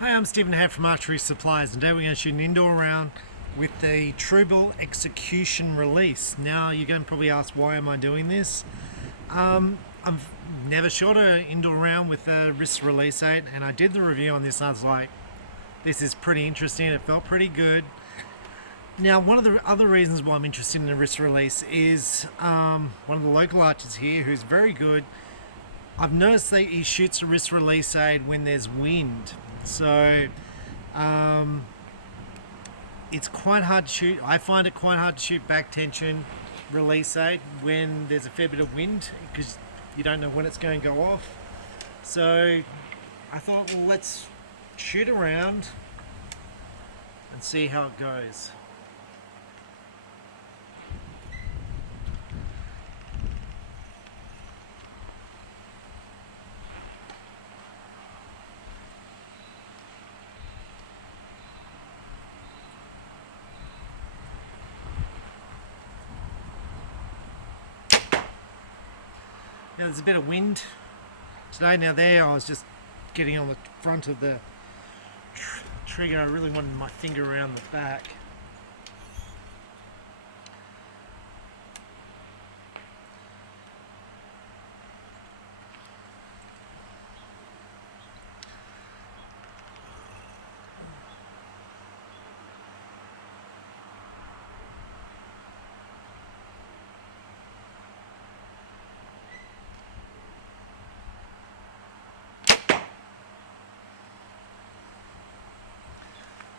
Hi, I'm Stephen Hand from Archery Supplies, and today we're going to shoot an indoor round with the TRU Ball Execution release. Now you're going to probably ask, why am I doing this? I've never shot an indoor round with a wrist release aid, and I did the review on this and I was like, this is pretty interesting. It felt pretty good. Now, one of the other reasons why I'm interested in the wrist release is one of the local archers here who's very good. I've noticed that he shoots a wrist release aid when there's wind. So it's quite hard to shoot. I find it quite hard to shoot back tension release aid when there's a fair bit of wind because you don't know when it's going to go off. So I thought, well, let's shoot around and see how it goes. Now there's a bit of wind today. Now there I was just getting on the front of the trigger. I really wanted my finger around the back.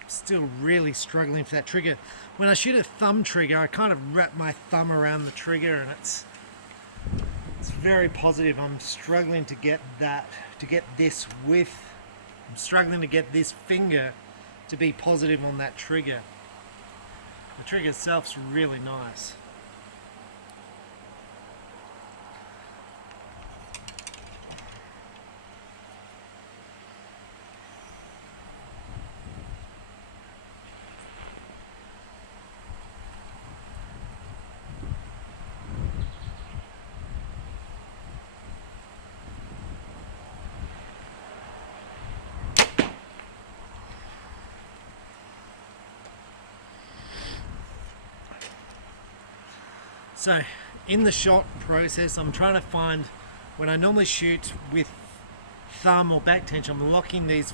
Still really struggling for that trigger. When I shoot a thumb trigger, I kind of wrap my thumb around the trigger and it's very positive. I'm struggling to get this finger to be positive on that trigger. The trigger itself's really nice. So in the shot process, I'm trying to find, when I normally shoot with thumb or back tension, I'm locking these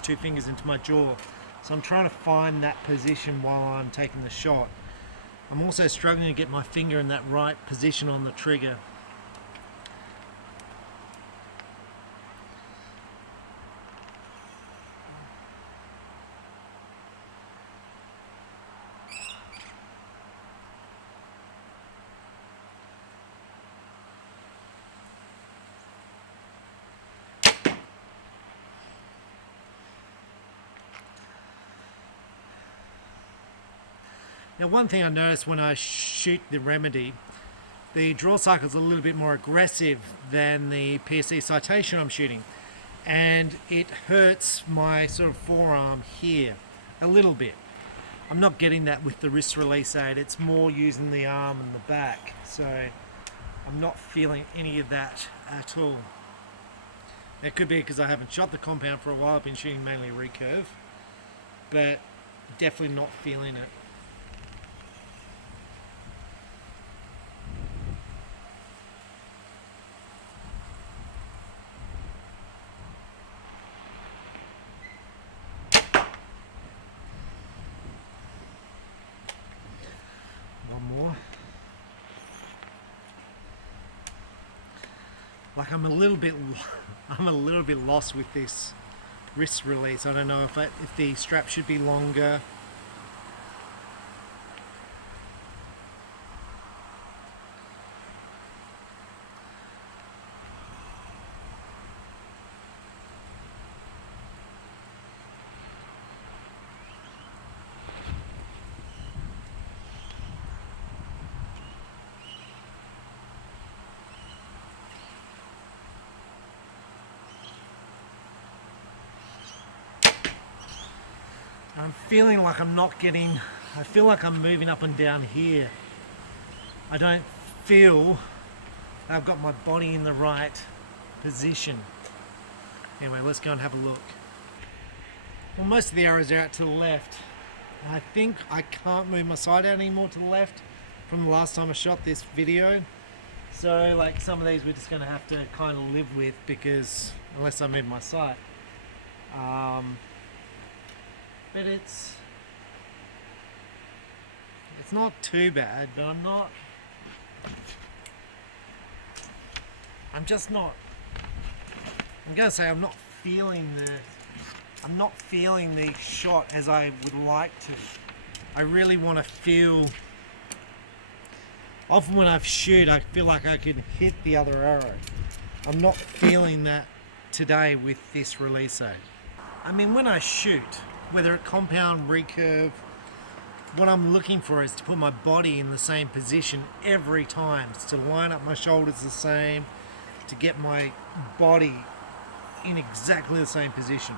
two fingers into my jaw. So I'm trying to find that position while I'm taking the shot. I'm also struggling to get my finger in that right position on the trigger. Now, one thing I noticed when I shoot the Remedy, the draw cycle is a little bit more aggressive than the PSC citation I'm shooting, and it hurts my sort of forearm here a little bit. I'm not getting that with the wrist release aid. It's more using the arm and the back, so I'm not feeling any of that at all. It could be because I haven't shot the compound for a while. I've been shooting mainly recurve, but definitely not feeling it. More. Like I'm a little bit lost with this wrist release. I don't know if the strap should be longer. I'm feeling like I feel like I'm moving up and down here. I don't feel I've got my body in the right position. Anyway, let's go and have a look. Well, most of the arrows are out to the left. I think I can't move my sight out anymore to the left from the last time I shot this video. So like some of these we're just going to have to kind of live with, because unless I move my sight. But it's not too bad, but I'm not feeling the shot as I would like to. I really want to feel. Often when I shoot, I feel like I can hit the other arrow. I'm not feeling that today with this release aid. I mean, when I shoot, whether at compound, recurve, what I'm looking for is to put my body in the same position every time. It's to line up my shoulders the same, to get my body in exactly the same position.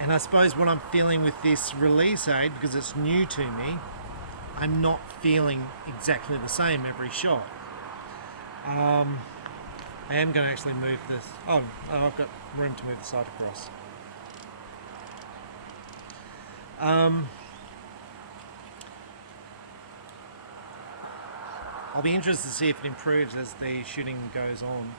And I suppose what I'm feeling with this release aid, because it's new to me, I'm not feeling exactly the same every shot. I am going to actually move this. Oh, I've got room to move the sight across. I'll be interested to see if it improves as the shooting goes on.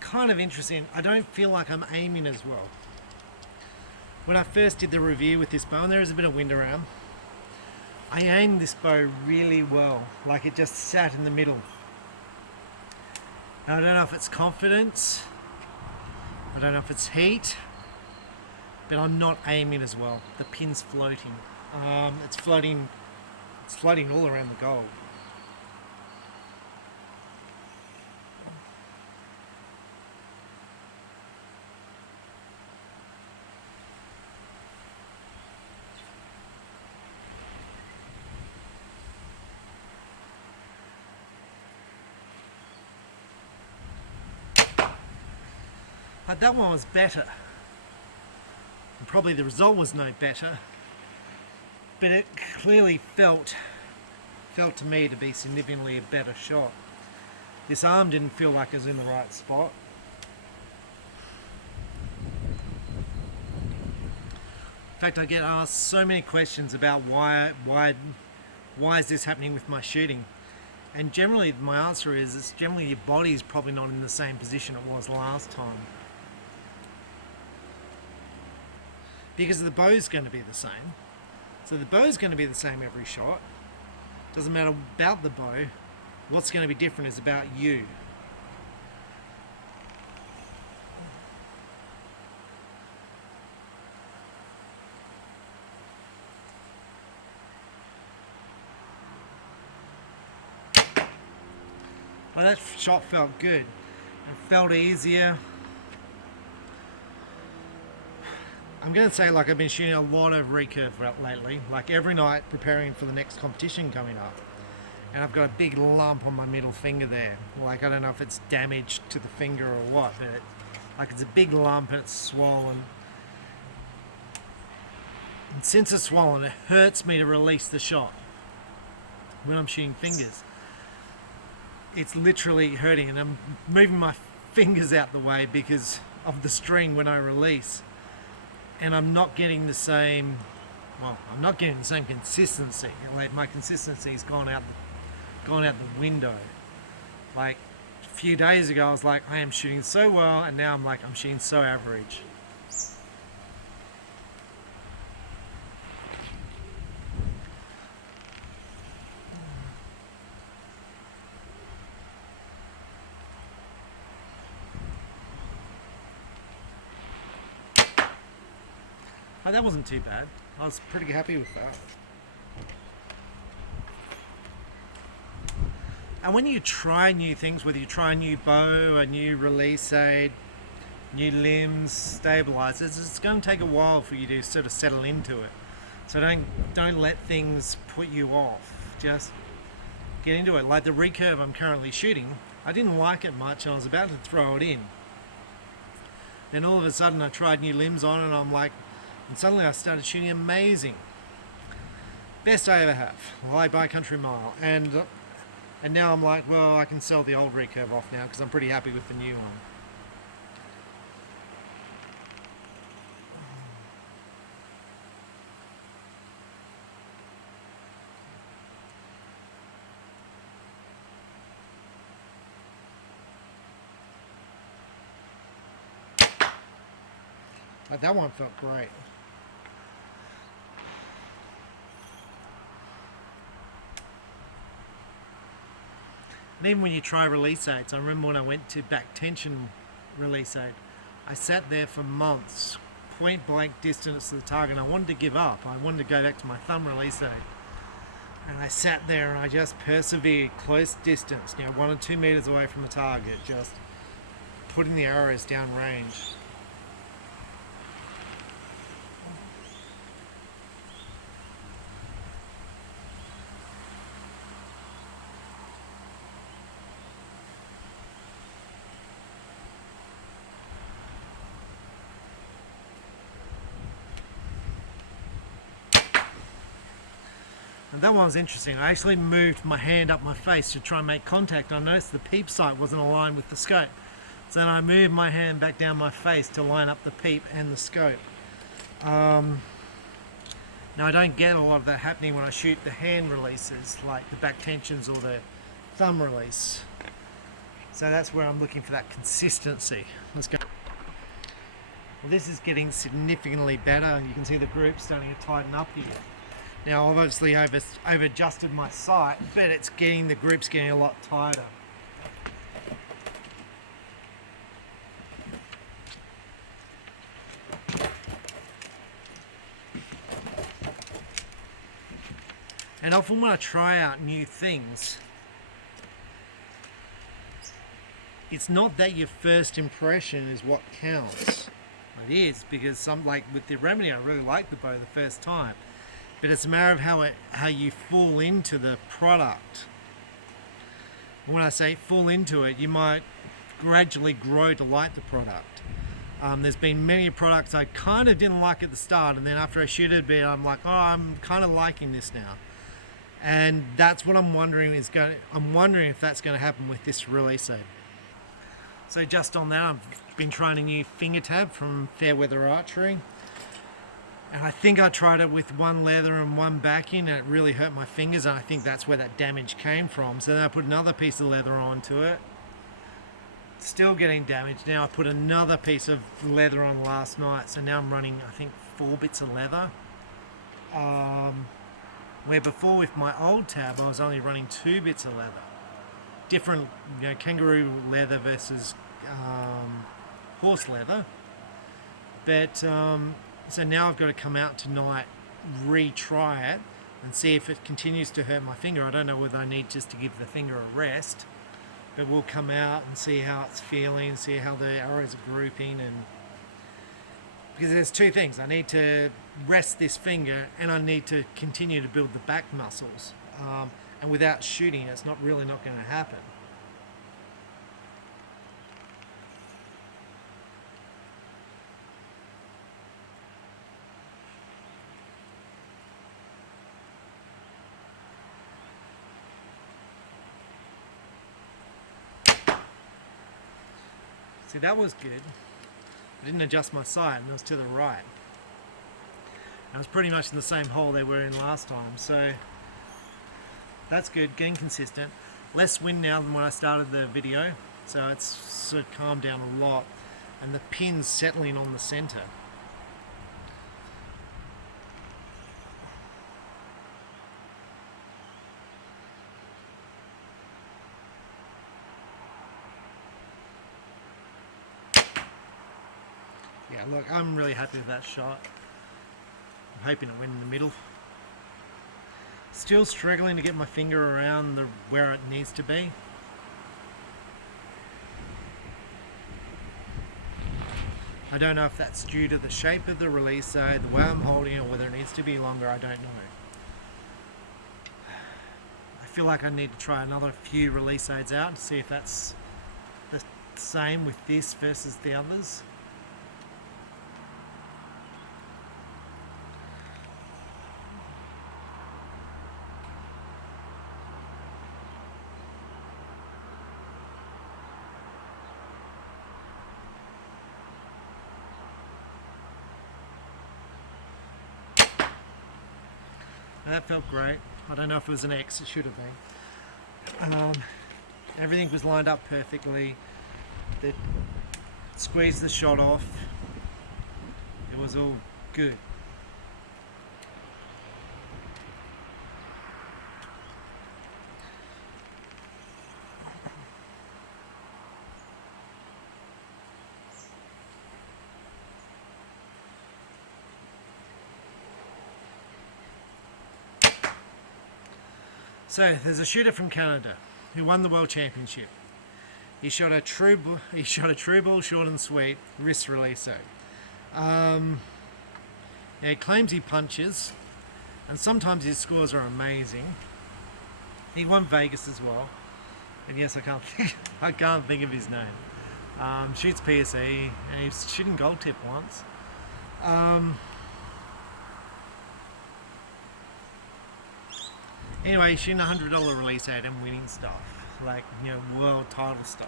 Kind of interesting. I don't feel like I'm aiming as well. When I first did the review with this bow, and there is a bit of wind around, I aimed this bow really well, like it just sat in the middle. Now, I don't know if it's confidence, I don't know if it's heat, but I'm not aiming as well. The pin's floating. It's floating all around the goal. That one was better. And probably the result was no better, but it clearly felt to me to be significantly a better shot. This arm didn't feel like it was in the right spot. In fact, I get asked so many questions about why is this happening with my shooting? And generally my answer is, it's generally your body's probably not in the same position it was last time. Because the bow's going to be the same. So the bow's going to be the same every shot. Doesn't matter about the bow. What's going to be different is about you. Well, that shot felt good. It felt easier. I'm going to say, like, I've been shooting a lot of recurve lately, like every night preparing for the next competition coming up. And I've got a big lump on my middle finger there. Like, I don't know if it's damaged to the finger or what, but it's a big lump and it's swollen. And since it's swollen, it hurts me to release the shot when I'm shooting fingers. It's literally hurting, and I'm moving my fingers out the way because of the string when I release. And I'm not getting the same, I'm not getting the same consistency. Like, my consistency's gone out the window. Like a few days ago I was like, I am shooting so well, and now I'm like, I'm shooting so average. Oh, that wasn't too bad. I was pretty happy with that. And when you try new things, whether you try a new bow, a new release aid, new limbs, stabilizers, it's going to take a while for you to sort of settle into it. So don't let things put you off. Just get into it. Like the recurve I'm currently shooting, I didn't like it much and I was about to throw it in. Then all of a sudden I tried new limbs on and and suddenly I started shooting amazing. Best I ever have, like by country mile. And now I'm like, well, I can sell the old recurve off now because I'm pretty happy with the new one. Like that one felt great. And even when you try release aids, I remember when I went to back tension release aid, I sat there for months, point blank distance to the target, and I wanted to give up. I wanted to go back to my thumb release aid. And I sat there and I just persevered, close distance, 1 or 2 meters away from the target, just putting the arrows down range. And that one was interesting. I actually moved my hand up my face to try and make contact. I noticed the peep sight wasn't aligned with the scope. So then I moved my hand back down my face to line up the peep and the scope. Now I don't get a lot of that happening when I shoot the hand releases, like the back tensions or the thumb release. So that's where I'm looking for that consistency. Let's go. Well, this is getting significantly better. You can see the group starting to tighten up here. Now I've obviously over adjusted my sight, but the group's getting a lot tighter. And often when I try out new things, it's not that your first impression is what counts. It is, because like with the Remedy, I really liked the bow the first time. But it's a matter of how you fall into the product. When I say fall into it, you might gradually grow to like the product. There's been many products I kind of didn't like at the start, and then after I shoot it a bit, I'm like, oh, I'm kind of liking this now. And that's what I'm wondering if that's going to happen with this release aid. So just on that, I've been trying a new finger tab from Fairweather Archery. And I think I tried it with one leather and one backing, and it really hurt my fingers, and I think that's where that damage came from. So then I put another piece of leather onto it. Still getting damaged. Now I put another piece of leather on last night, so now I'm running, I think, 4 bits of leather. Where before with my old tab, I was only running 2 bits of leather. Different, kangaroo leather versus horse leather. But so now I've got to come out tonight, retry it, and see if it continues to hurt my finger. I don't know whether I need just to give the finger a rest, but we'll come out and see how it's feeling, see how the arrows are grouping, and because there's 2 things. I need to rest this finger, and I need to continue to build the back muscles. And without shooting, it's not going to happen. See, that was good. I didn't adjust my sight, and it was to the right. I was pretty much in the same hole they were in last time, so that's good, getting consistent. Less wind now than when I started the video, so it's sort of calmed down a lot, and the pin's settling on the center. Yeah, look, I'm really happy with that shot. I'm hoping it went in the middle. Still struggling to get my finger around where it needs to be. I don't know if that's due to the shape of the release aid, the way I'm holding it, or whether it needs to be longer, I don't know. I feel like I need to try another few release aids out and see if that's the same with this versus the others. That felt great. I don't know if it was an X, it should have been. Everything was lined up perfectly. It squeezed the shot off. It was all good. So there's a shooter from Canada who won the World Championship. He shot a TRU Ball short and sweet wrist release. He claims he punches, and sometimes his scores are amazing. He won Vegas as well, and yes, I can't think of his name. Shoots PSE, and he's shooting gold tip once. Anyway, he's shooting $100 release aid and winning stuff, like, you know, world title stuff.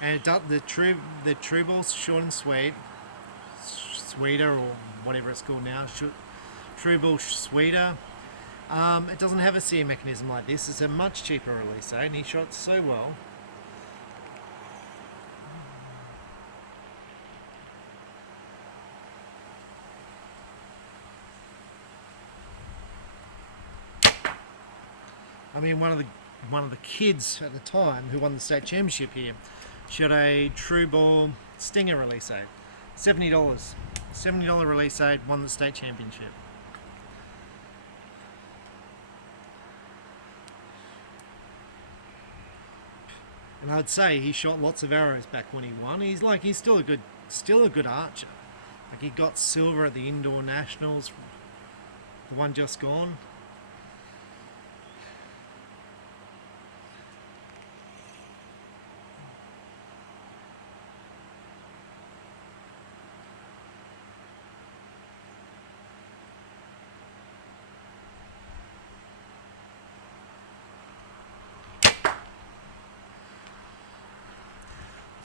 And the TRU Ball's short and sweet, sweeter or whatever it's called now, TRU Ball sweeter. It doesn't have a sear mechanism like this. It's a much cheaper release aid, and he shot so well. I mean, one of the kids at the time who won the state championship here shot a TRU Ball Stinger release aid, $70 release aid, won the state championship. And I'd say he shot lots of arrows back when he won. He's still a good archer. Like, he got silver at the indoor nationals, the one just gone.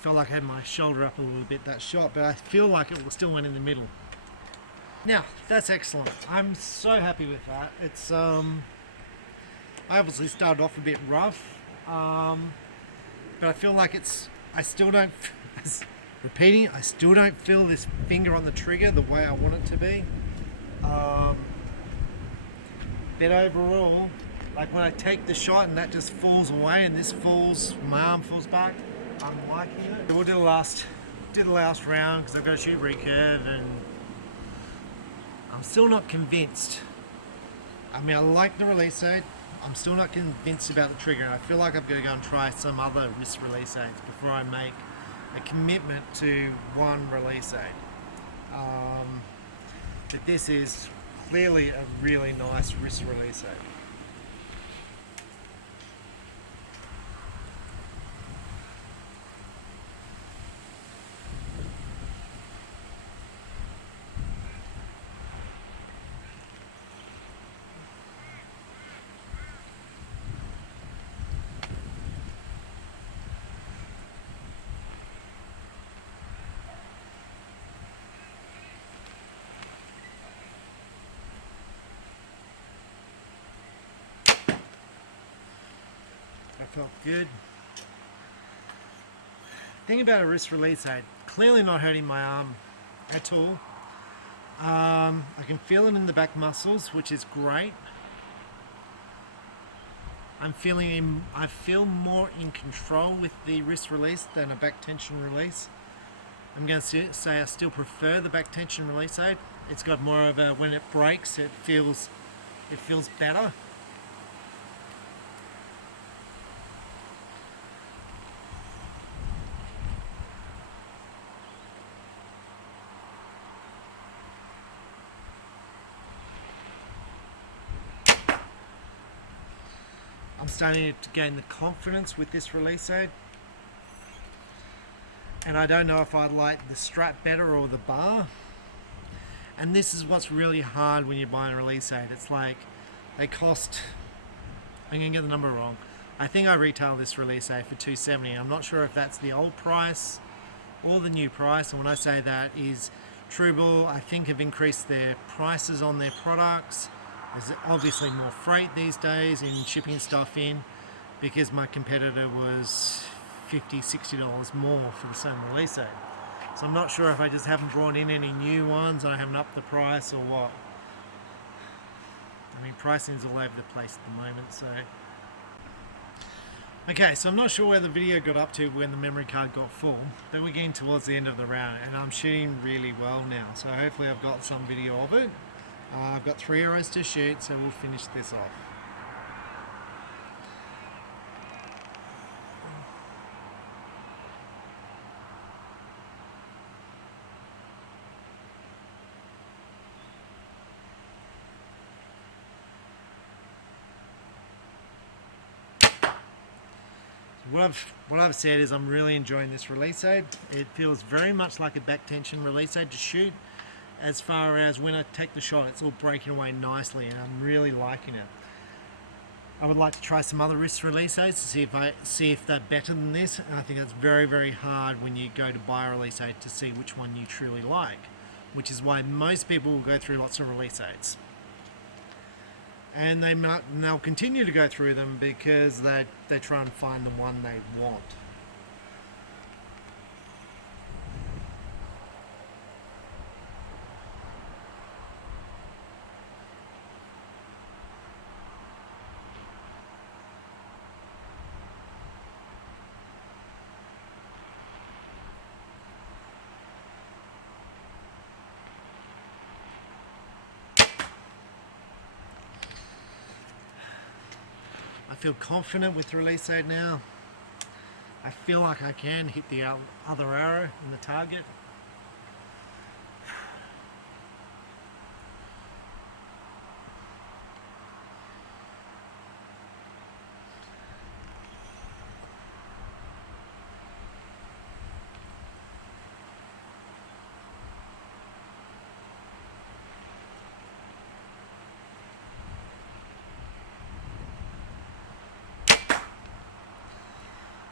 Felt like I had my shoulder up a little bit that shot, but I feel like it still went in the middle. Now, that's excellent. I'm so happy with that. It's I obviously started off a bit rough, but I feel like I still don't feel this finger on the trigger the way I want it to be. But overall, like, when I take the shot and that just falls away and this falls, my arm falls back, I'm liking it. We'll do the last round because I've got to shoot recurve, and I'm still not convinced. I mean, I like the release aid. I'm still not convinced about the trigger, and I feel like I've got to go and try some other wrist release aids before I make a commitment to one release aid. But this is clearly a really nice wrist release aid. Felt good. Thing about a wrist release aid, clearly not hurting my arm at all. I can feel it in the back muscles, which is great. I feel more in control with the wrist release than a back tension release. I'm going to say I still prefer the back tension release aid. It's got more of a, when it breaks, it feels better. starting to gain the confidence with this release aid. And I don't know if I like the strap better or the bar. And this is what's really hard when you're buying a release aid. It's like they cost, I'm going to get the number wrong. I think I retail this release aid for $270. I'm not sure if that's the old price or the new price. And when I say that is TRU Ball, I think, have increased their prices on their products. There's obviously more freight these days in shipping stuff in, because my competitor was $50, $60 more for the same release aid. So I'm not sure if I just haven't brought in any new ones and I haven't upped the price or what. I mean, pricing's all over the place at the moment, so. Okay, so I'm not sure where the video got up to when the memory card got full, but we're getting towards the end of the round and I'm shooting really well now. So hopefully I've got some video of it. I've got 3 arrows to shoot, so we'll finish this off. What I've said is I'm really enjoying this release aid. It feels very much like a back tension release aid to shoot. As far as when I take the shot, it's all breaking away nicely and I'm really liking it. I would like to try some other wrist release aids to see if they're better than this. And I think it's very, very hard when you go to buy a release aid to see which one you truly like, which is why most people will go through lots of release aids. And they'll continue to go through them because they try and find the one they want. I feel confident with the release aid now. I feel like I can hit the other arrow in the target.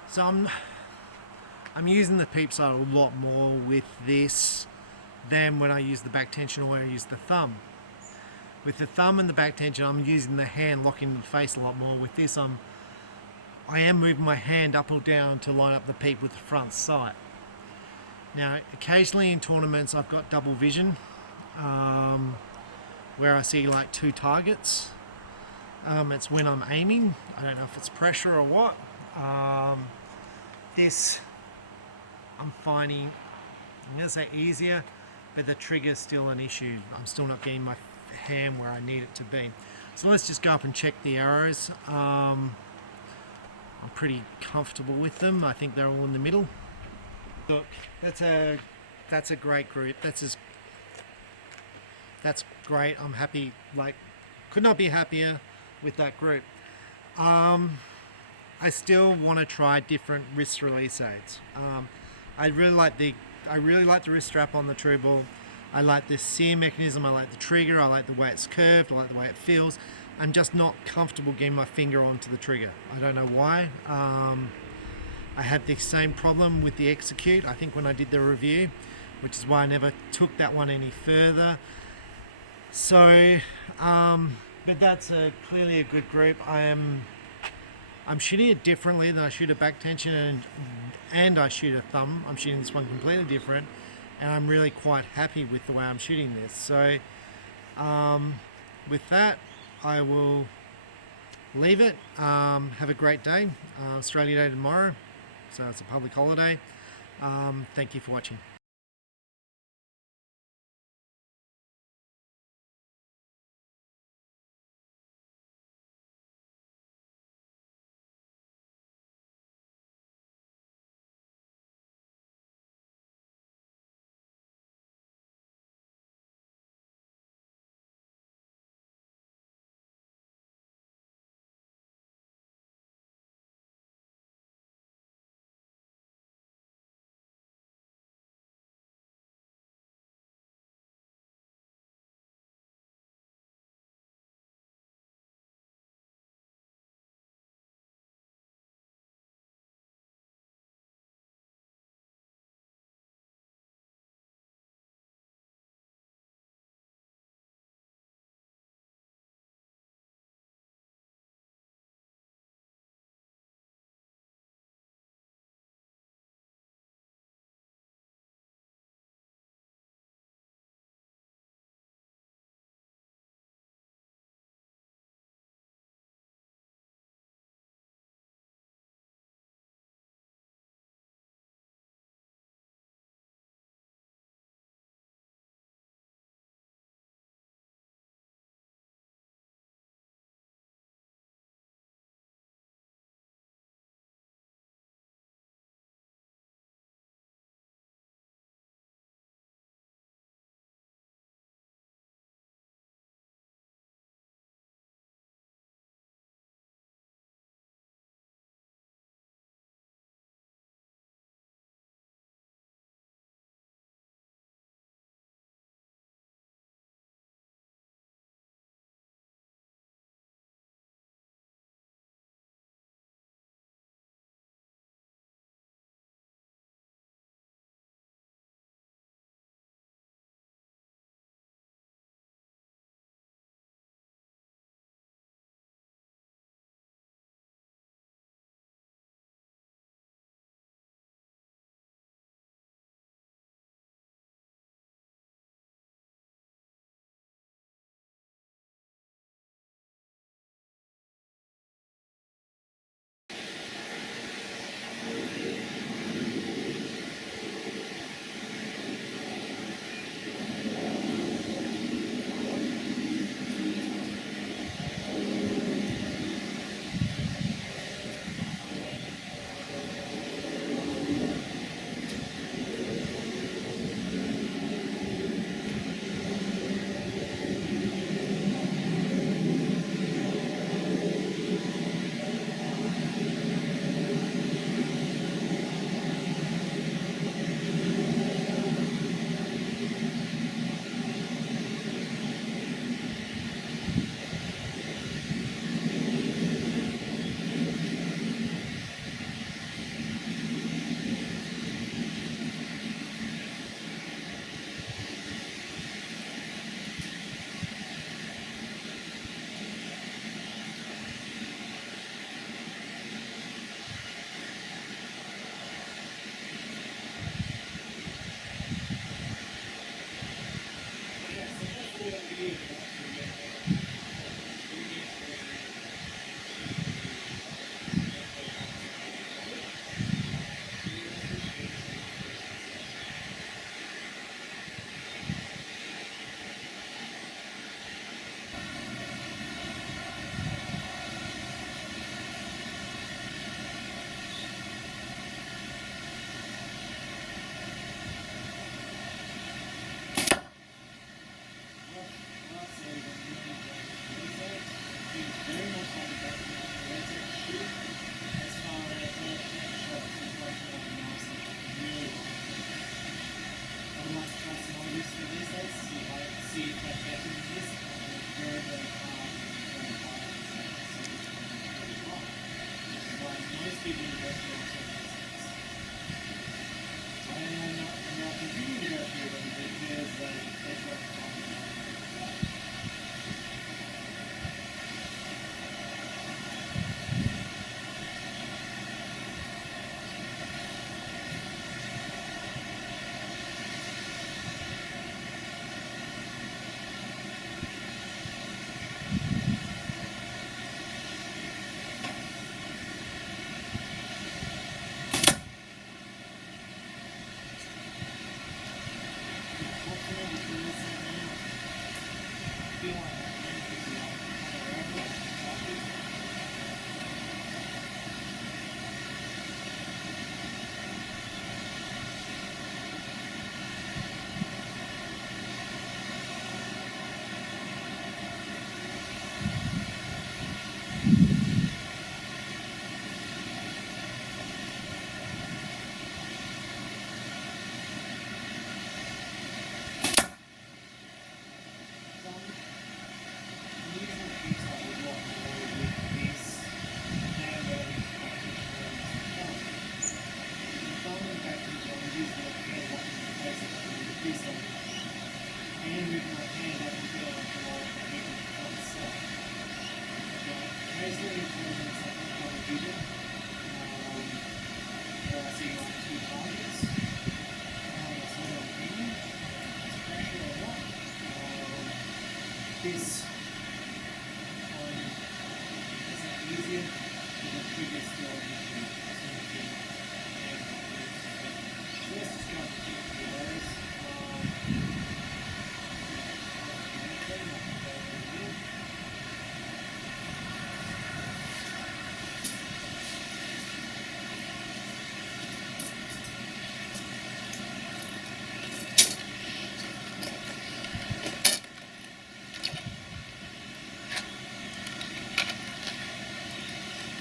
So I'm using the peep sight a lot more with this than when I use the back tension or when I use the thumb. With the thumb and the back tension, I'm using the hand locking the face a lot more. With this, I am moving my hand up or down to line up the peep with the front sight. Now, occasionally in tournaments, I've got double vision, where I see like 2 targets. It's when I'm aiming. I don't know if it's pressure or what. This I'm finding, I'm going to say easier, but the trigger's still an issue. I'm still not getting my hand where I need it to be. So let's just go up and check the arrows. I'm pretty comfortable with them. I think they're all in the middle. Look, that's a great group. That's great. I'm happy, like, could not be happier with that group. I still want to try different wrist release aids. I really like the wrist strap on the TRU Ball. I like the sear mechanism. I like the trigger. I like the way it's curved. I like the way it feels. I'm just not comfortable getting my finger onto the trigger. I don't know why. I had the same problem with the Execute, I think, when I did the review, which is why I never took that one any further. So, but that's clearly a good group. I'm shooting it differently than I shoot a back tension and I shoot a thumb. I'm shooting this one completely different, and I'm really quite happy with the way I'm shooting this. So with that, I will leave it. Have a great day. Australia Day tomorrow, so it's a public holiday. Thank you for watching.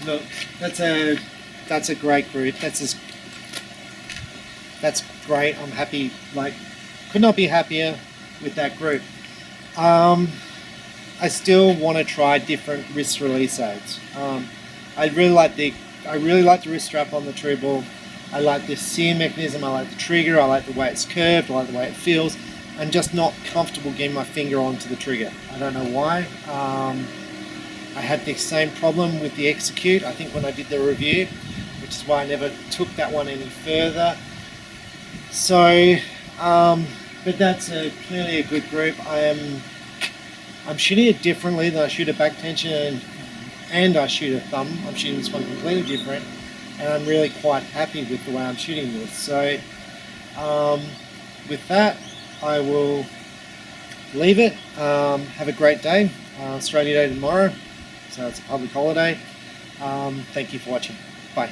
look, that's a great group. That's great. I'm happy. Like, could not be happier with that group. I still want to try different wrist release aids. I really like the wrist strap on the TRU Ball. I like the sear mechanism. I like the trigger. I like the way it's curved. I like the way it feels. I'm just not comfortable getting my finger onto the trigger. I don't know why. I had the same problem with the Execute, I think, when I did the review, which is why I never took that one any further. So, but that's clearly a good group. I'm shooting it differently than I shoot a back tension and I shoot a thumb. I'm shooting this one completely different, and I'm really quite happy with the way I'm shooting this. So, with that, I will leave it. Have a great day. Australia Day tomorrow, so it's a public holiday. Thank you for watching. Bye.